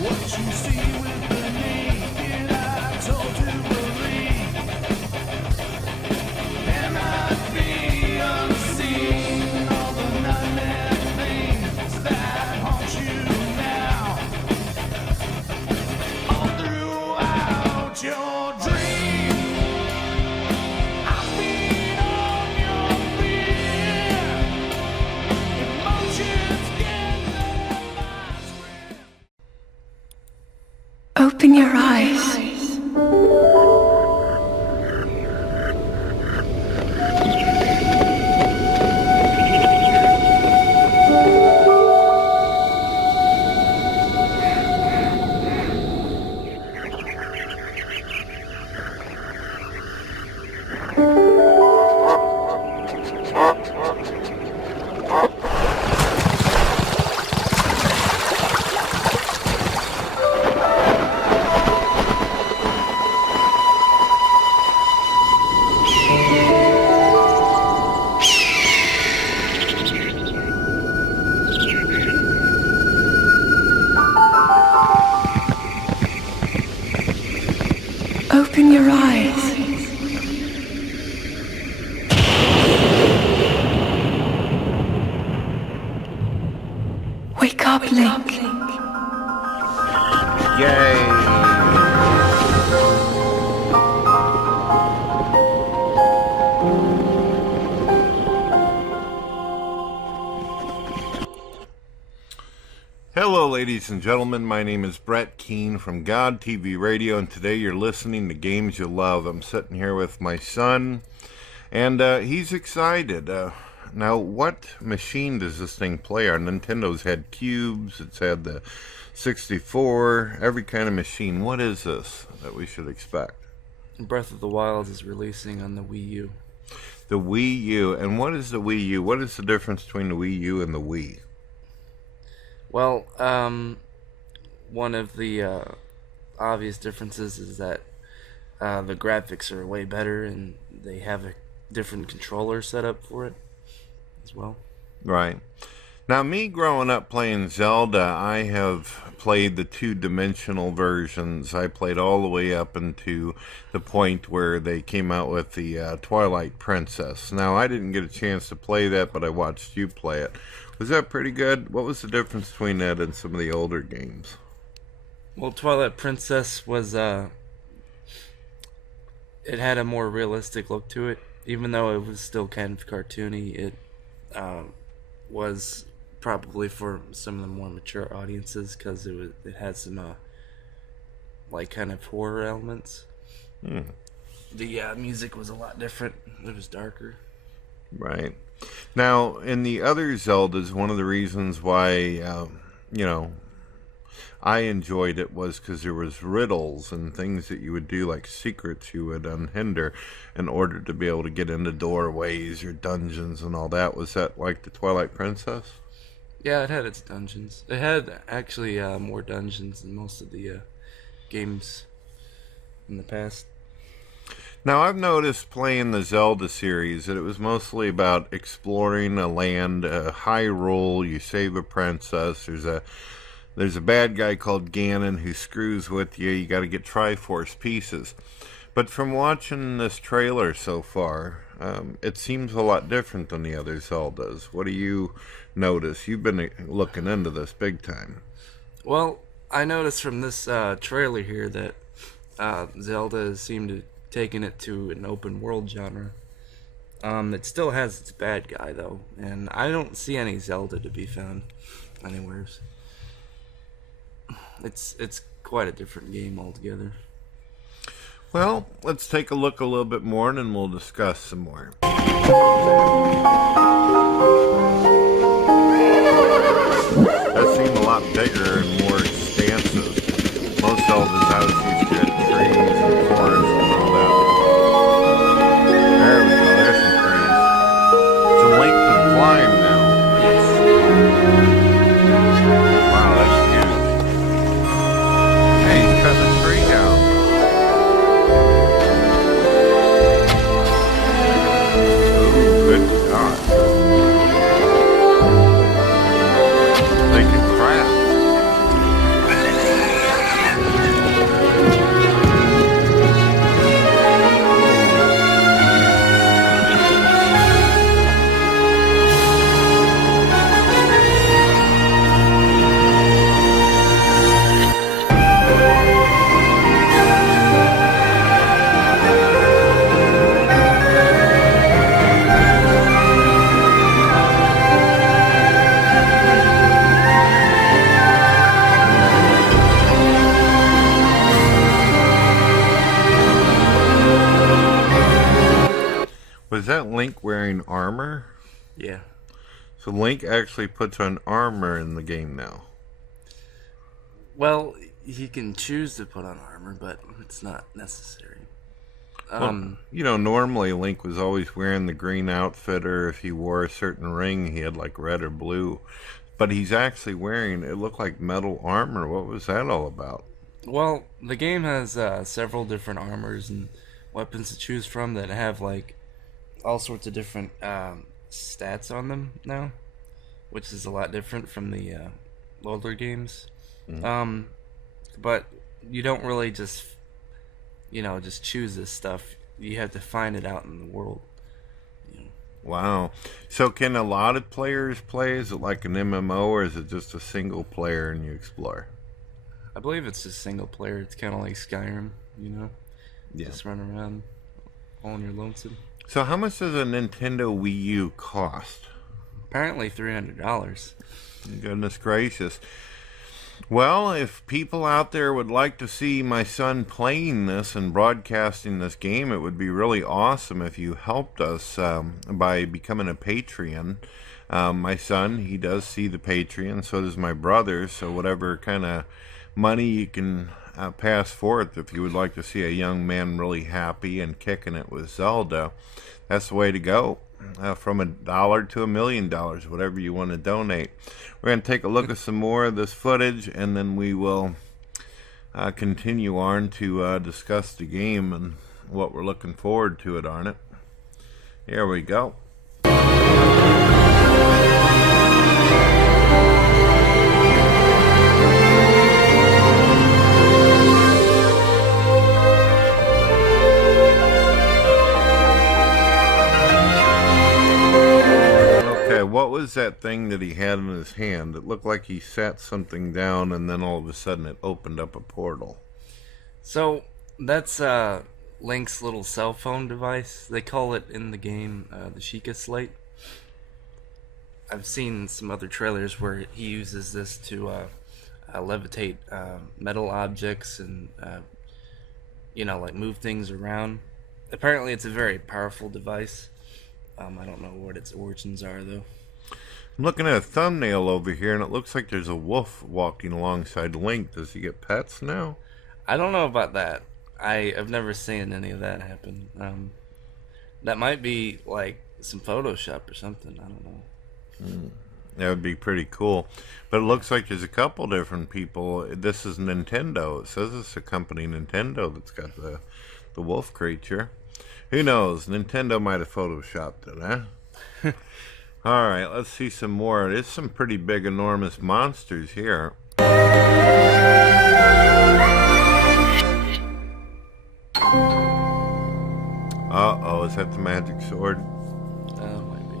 What you see with the naked eye told to believe, and I'd be unseen. All the nightmare things that haunt you now, all throughout your dream. I feed on your fear. Emotions get their lives with. Open your eyes. Open your eyes. Wake up, Link. Yay! Hello, ladies and gentlemen. My name is Brett Keane from God TV Radio, and today you're listening to Games You Love. I'm sitting here with my son, and he's excited. Now, what machine does this thing play? Our Nintendo's had cubes, it's had the 64, every kind of machine. What is this that we should expect? Breath of the Wild is releasing on the Wii U. The Wii U. And what is the Wii U? What is the difference between the Wii U and the Wii? Well, one of the obvious differences is that the graphics are way better, and they have a different controller set up for it as well. Right. Now, me growing up playing Zelda, I have played the two-dimensional versions. I played all the way up into the point where they came out with the Twilight Princess. Now, I didn't get a chance to play that, but I watched you play it. Was that pretty good? What was the difference between that and some of the older games? Well, Twilight Princess was, it had a more realistic look to it. Even though it was still kind of cartoony, it was probably for some of the more mature audiences, because it had some like kind of horror elements. The music was a lot different. It was darker. Right. Now, in the other Zeldas, one of the reasons why I enjoyed it was because there was riddles and things that you would do, like secrets you would unhinder in order to be able to get into doorways or dungeons and all that. Was that like the Twilight Princess? Yeah, it had its dungeons. It had actually more dungeons than most of the games in the past. Now, I've noticed playing the Zelda series that it was mostly about exploring a land, Hyrule. You save a princess. There's a bad guy called Ganon who screws with you. You got to get Triforce pieces. But from watching this trailer so far, it seems a lot different than the other Zeldas. What do you notice? You've been looking into this big time. Well, I noticed from this trailer here that Zelda seemed to taking it to an open world genre. It still has its bad guy though, and I don't see any Zelda to be found anywhere. It's quite a different game altogether. Well, let's take a look a little bit more, and then we'll discuss some more. That seemed a lot bigger and more expansive. Most Zelda's houses used to have trees and forests and all that. There we go, there's some trees. It's a link to the climb now. Wow, that's huge. Hey, he's cutting a tree down. Ooh, good God. Was that Link wearing armor? Yeah. So Link actually puts on armor in the game now. Well, he can choose to put on armor, but it's not necessary. Normally Link was always wearing the green outfit, or if he wore a certain ring, he had like red or blue. But he's actually wearing, it looked like metal armor. What was that all about? Well, the game has several different armors and weapons to choose from that have like all sorts of different stats on them now, which is a lot different from the older games. But you don't really just choose this stuff. You have to find it out in the world. Wow. So can a lot of players play? Is it like an MMO, or is it just a single player and you explore? I believe it's just single player. It's kind of like Skyrim, Yeah. Just run around all on your lonesome. So how much does a Nintendo Wii U cost? Apparently $300. Goodness gracious. Well, if people out there would like to see my son playing this and broadcasting this game, it would be really awesome if you helped us by becoming a Patreon. My son, he does see the Patreon, so does my brother, so whatever kind of money you can pass forth if you would like to see a young man really happy and kicking it with Zelda, that's the way to go. From $1 to $1 million, whatever you want to donate. We're going to take a look at some more of this footage, and then we will continue on to discuss the game and what we're looking forward to it on it. Here we go. What was that thing that he had in his hand? It looked like he sat something down, and then all of a sudden it opened up a portal. So that's Link's little cell phone device. They call it in the game the Sheikah Slate. I've seen some other trailers where he uses this to levitate metal objects and like move things around. Apparently, it's a very powerful device. I don't know what its origins are, though. I'm looking at a thumbnail over here, and it looks like there's a wolf walking alongside Link. Does he get pets now? I don't know about that. I've never seen any of that happen. That might be like some Photoshop or something. I don't know. That would be pretty cool. But it looks like there's a couple different people. This is Nintendo. It says it's a company, Nintendo, that's got the wolf creature. Who knows? Nintendo might have photoshopped it, huh? Alright, let's see some more. There's some pretty big, enormous monsters here. Uh-oh, is that the magic sword? Might be.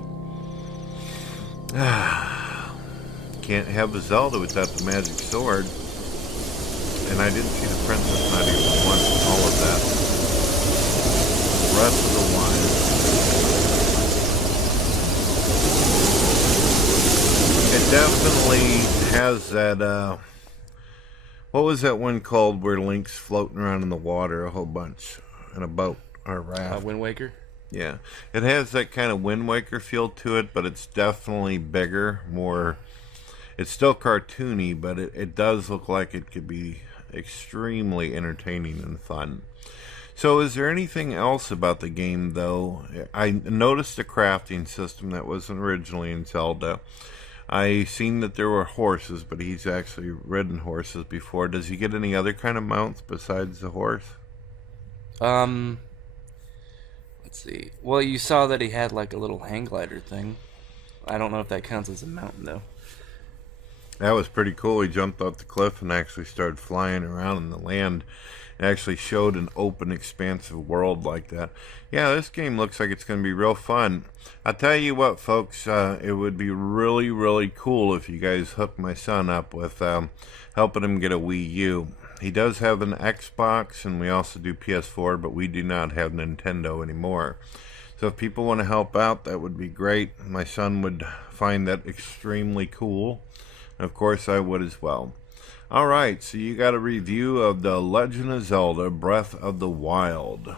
Can't have a Zelda without the magic sword. And I didn't see the princess not even once, all of that. Breath of the Wild. It definitely has that, what was that one called where Link's floating around in the water a whole bunch in a boat or a raft? Wind Waker? Yeah. It has that kind of Wind Waker feel to it, but it's definitely bigger, more, it's still cartoony, but it does look like it could be extremely entertaining and fun. So is there anything else about the game, though? I noticed the crafting system that wasn't originally in Zelda. I seen that there were horses, but he's actually ridden horses before. Does he get any other kind of mounts besides the horse? Let's see. Well, you saw that he had like a little hang glider thing. I don't know if that counts as a mountain, though. That was pretty cool. He jumped off the cliff and actually started flying around in the land. It actually showed an open, expansive world like that. Yeah, this game looks like it's going to be real fun. I'll tell you what, folks, it would be really, really cool if you guys hook my son up with helping him get a Wii U. He does have an Xbox, and we also do PS4, but we do not have Nintendo anymore. So if people want to help out, that would be great. My son would find that extremely cool. And of course, I would as well. Alright, so you got a review of The Legend of Zelda Breath of the Wild.